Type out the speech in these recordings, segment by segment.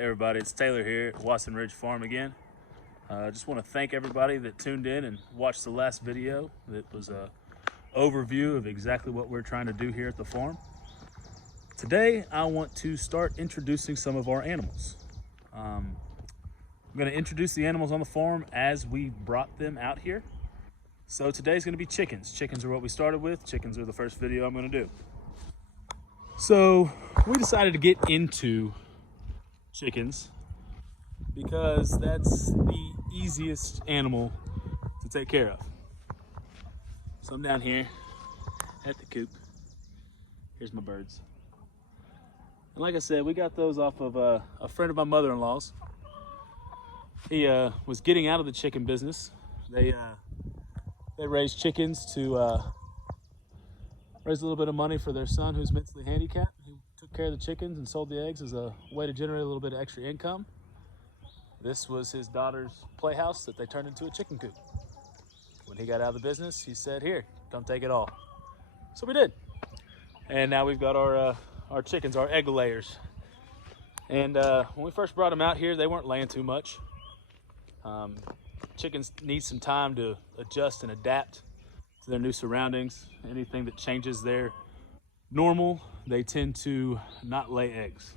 Hey everybody, it's Taylor here at Watson Ridge Farm again. I just want to thank everybody that tuned in and watched the last video. That was a overview of exactly what we're trying to do here at the farm. Today, I want to start introducing some of our animals. I'm going to introduce the animals on the farm as we brought them out here. So today's going to be chickens. Chickens are what we started with. Chickens are the first video I'm going to do. So we decided to get into chickens because that's the easiest animal to take care of. So I'm down here at the coop. Here's my birds. And like I said, we got those off of a friend of my mother-in-law's. He was getting out of the chicken business. They raised chickens to raise a little bit of money for their son who's mentally handicapped. He took care of the chickens and sold the eggs as a way to generate a little bit of extra income. This was his daughter's playhouse that they turned into a chicken coop. When he got out of the business, he said, "Here, come take it all." So we did. And now we've got our chickens, our egg layers. And when we first brought them out here, they weren't laying too much. Chickens need some time to adjust and adapt to their new surroundings. Anything that changes their normal, they tend to not lay eggs.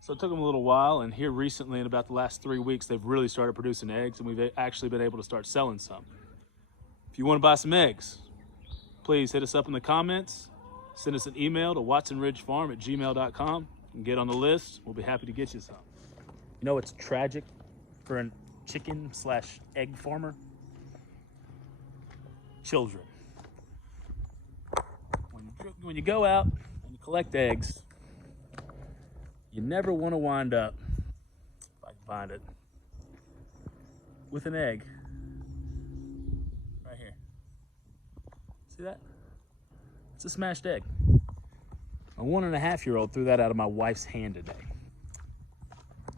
So it took them a little while, and here recently, in about the last 3 weeks, they've really started producing eggs, and we've actually been able to start selling some. If you want to buy some eggs, please hit us up in the comments, send us an email to watsonridgefarm@gmail.com, and get on the list. We'll be happy to get you some. You know, it's tragic for a chicken/egg farmer. Children. When you go out and you collect eggs, you never want to wind up, if I can find it, with an egg right here. See that? It's a smashed egg. A 1.5-year-old threw that out of my wife's hand today.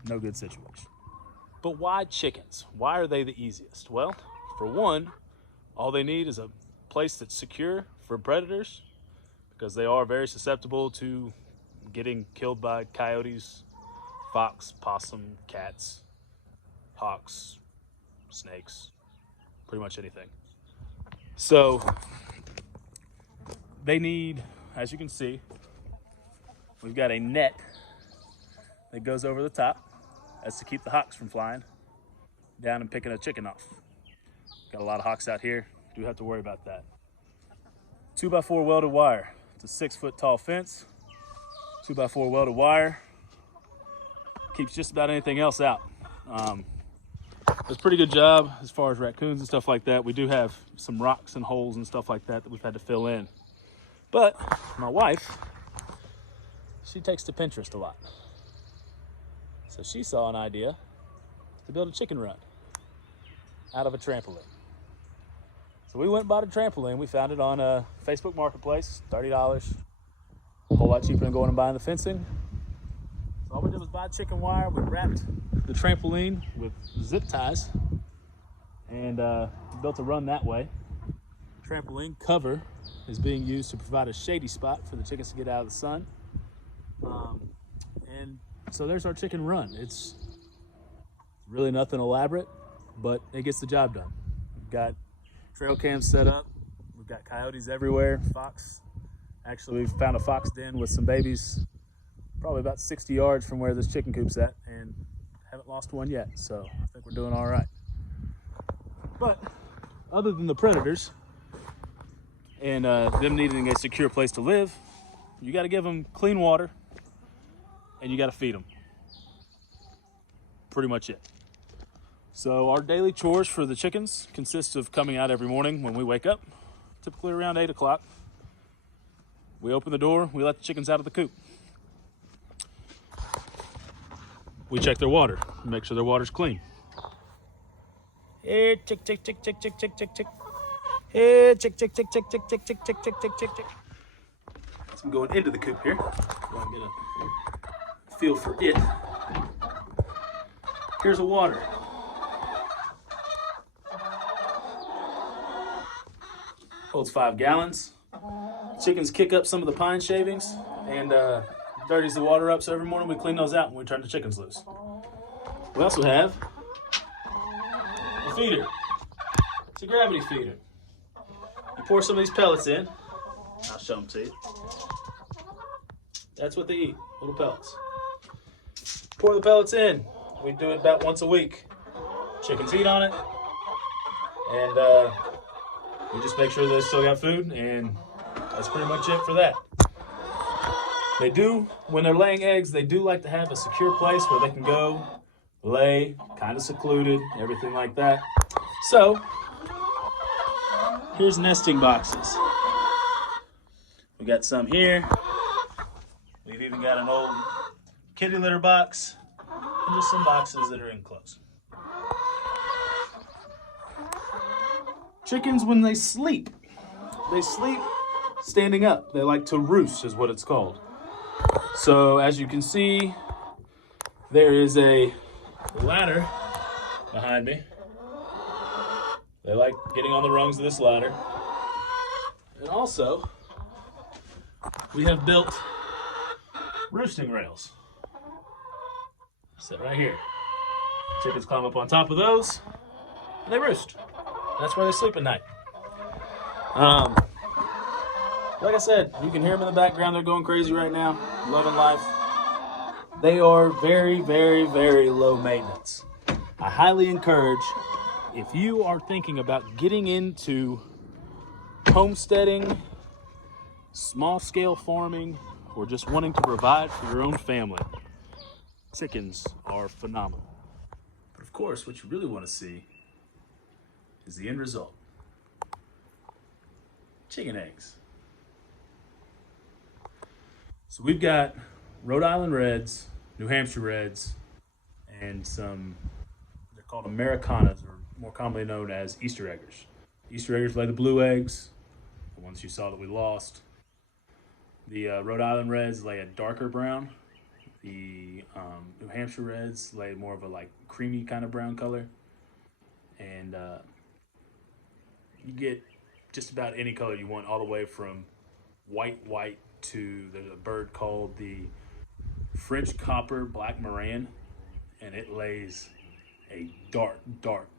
No good situation. But why chickens? Why are they the easiest? Well, for one, all they need is a place that's secure for predators, because they are very susceptible to getting killed by coyotes, fox, possum, cats, hawks, snakes, pretty much anything. So they need, as you can see, we've got a net that goes over the top. That's to keep the hawks from flying down and picking a chicken off. Got a lot of hawks out here. Do have to worry about that. 2x4 welded wire. It's a 6-foot tall fence. 2x4 welded wire. Keeps just about anything else out. Does a pretty good job as far as raccoons and stuff like that. We do have some rocks and holes and stuff like that we've had to fill in. But my wife, she takes to Pinterest a lot. So she saw an idea to build a chicken run out of a trampoline. So we went and bought a trampoline. We found it on a Facebook Marketplace, $30. A whole lot cheaper than going and buying the fencing. So all we did was buy chicken wire. We wrapped the trampoline with zip ties and built a run that way. Trampoline cover is being used to provide a shady spot for the chickens to get out of the sun. And so there's our chicken run. It's really nothing elaborate, but it gets the job done. We've got trail cams set up. We've got coyotes everywhere, fox. Actually, we've found a fox den with some babies probably about 60 yards from where this chicken coop's at, and haven't lost one yet, so I think we're doing all right. But other than the predators and them needing a secure place to live, you got to give them clean water and you got to feed them. Pretty much it. So our daily chores for the chickens consists of coming out every morning when we wake up, typically around 8 o'clock. We open the door, we let the chickens out of the coop. We check their water, make sure their water's clean. Here, chick, chick, chick, chick, chick, chick, chick, chick. Here, chick, chick, chick, chick, chick, chick, chick, chick, chick, chick, chick, chick. So I'm going into the coop here. I'm gonna feel for it. Here's the water. Holds 5 gallons. Chickens kick up some of the pine shavings and dirties the water up, so every morning we clean those out when we turn the chickens loose. We also have a feeder. It's a gravity feeder. You pour some of these pellets in. I'll show them to you. That's what they eat, little pellets. Pour the pellets in. We do it about once a week. Chickens eat on it. And we just make sure they still got food, and that's pretty much it for that. They do, when they're laying eggs, they do like to have a secure place where they can go, lay, kind of secluded, everything like that. So, here's nesting boxes. We got some here. We've even got an old kitty litter box, and just some boxes that are enclosed. Chickens, when they sleep standing up. They like to roost, is what it's called. So as you can see, there is a ladder behind me. They like getting on the rungs of this ladder. And also, we have built roosting rails. Sit right here. Chickens climb up on top of those, and they roost. That's where they sleep at night. Like I said, you can hear them in the background. They're going crazy right now, loving life. They are very, very, very low maintenance. I highly encourage, if you are thinking about getting into homesteading, small-scale farming, or just wanting to provide for your own family, chickens are phenomenal. But of course, what you really want to see is the end result. Chicken eggs. So we've got Rhode Island Reds, New Hampshire Reds, and some, they're called Americanas, or more commonly known as Easter eggers. Easter eggers lay the blue eggs, the ones you saw that we lost. The Rhode Island Reds lay a darker brown. The New Hampshire Reds lay more of a like creamy kind of brown color. And you get just about any color you want, all the way from white to, there's a bird called the French copper black Moran, and it lays a dark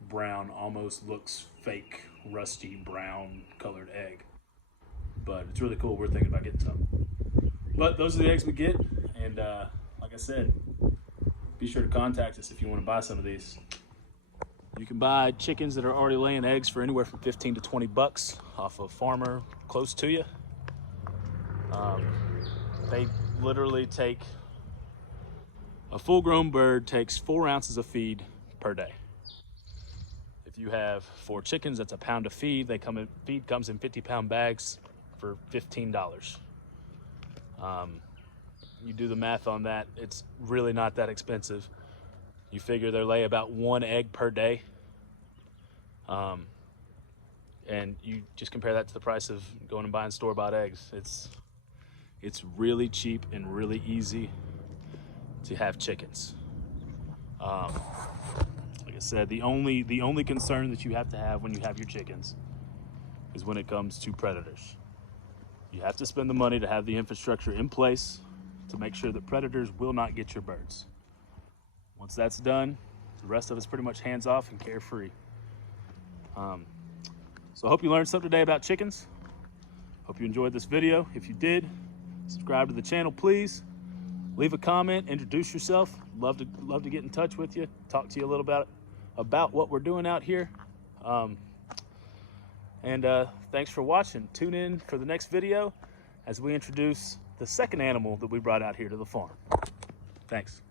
brown, almost looks fake, rusty brown colored egg. But it's really cool. We're thinking about getting some. But those are the eggs we get, and like I said, be sure to contact us if you want to buy some of these. You can buy chickens that are already laying eggs for anywhere from 15 to 20 bucks off a farmer close to you. They literally take, a full-grown bird takes 4 ounces of feed per day. If you have 4 chickens, that's a pound of feed. Feed comes in 50-pound bags for $15. You do the math on that, it's really not that expensive. You figure they lay about 1 egg per day. And you just compare that to the price of going and buying store-bought eggs. It's really cheap and really easy to have chickens. Like I said, the only concern that you have to have when you have your chickens is when it comes to predators. You have to spend the money to have the infrastructure in place to make sure that predators will not get your birds. Once that's done, the rest of it's pretty much hands off and carefree. So I hope you learned something today about chickens. Hope you enjoyed this video. If you did, subscribe to the channel, please. Leave a comment, introduce yourself. Love to get in touch with you, talk to you a little about what we're doing out here. Thanks for watching. Tune in for the next video as we introduce the second animal that we brought out here to the farm. Thanks.